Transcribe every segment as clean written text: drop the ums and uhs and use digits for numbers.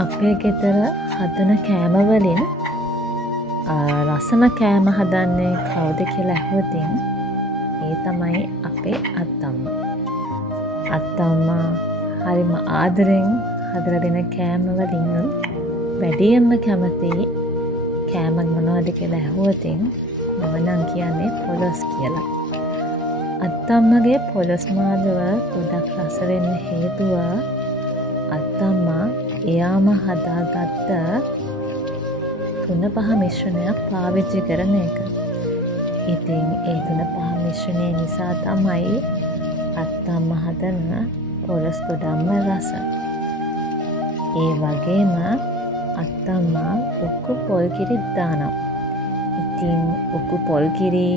අපේ ගෙදර හදන කෑම වලින් රසම කෑම හදන්නේ කවුද කියලා ඇහුවොතින් ඒ තමයි අපේ අත්තම්මා. අත්තම්මා හරිම ආදරෙන් හදලා දෙන කෑම වලින් වැඩියෙන්ම කැමති කෑමක් මොනවද කියලා ඇහුවොතින් මම නම් කියන්නේ පොලොස් කියලා. අත්තම්මගේ පොලොස් මාළුව ගොඩක් රස වෙන්න හේතුව අත්තම්මා එයාම හදාගත්ත 3-5 මිශ්‍රණයක් පාවිච්චි කරන එක. ඉතින් ඒ 3-5 මිශ්‍රණය නිසා තමයි අත්තම්මා හදන පොලොස් ගොඩක්ම රස. ඒ වගේම අත්තම්මා උක්කු පොල් කිරි දානවා. ඉතින් උක්කු පොල් කිරි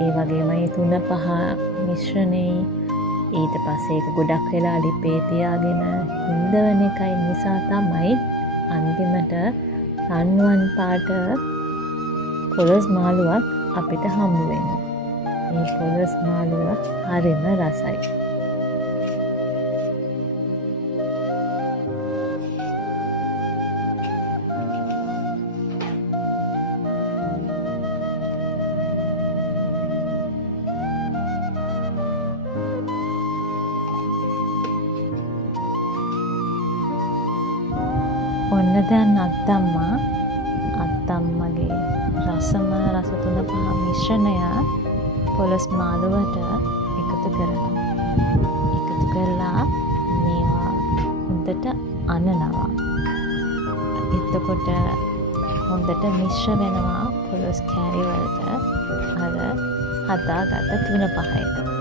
ඒ වගේම මේ 3-5 මිශ්‍රණේ ඊට පස්සේ ඒක ගොඩක් වෙලා ලිපේ තියාගෙන හින්දවන එකයි නිසා තමයි අන්තිමට රන්වන් පාට පොලොස් මාළුවක් අපිට හම්බ වෙන්නේ. මේ පොලොස් මාළුව හරිම රසයි. ඔන්න දැන් අත්තම්මගේ රසම රස 3-5 මිශ්‍රණය පොලොස් මාළුවට එකතු කරනවා. එකතු කරලා මේවා හොඳට අනනවා. එතකොට හොඳට මිශ්‍ර වෙනවා පොලොස් කෑලි වලට අර හදාගත්ත 3-5 එක.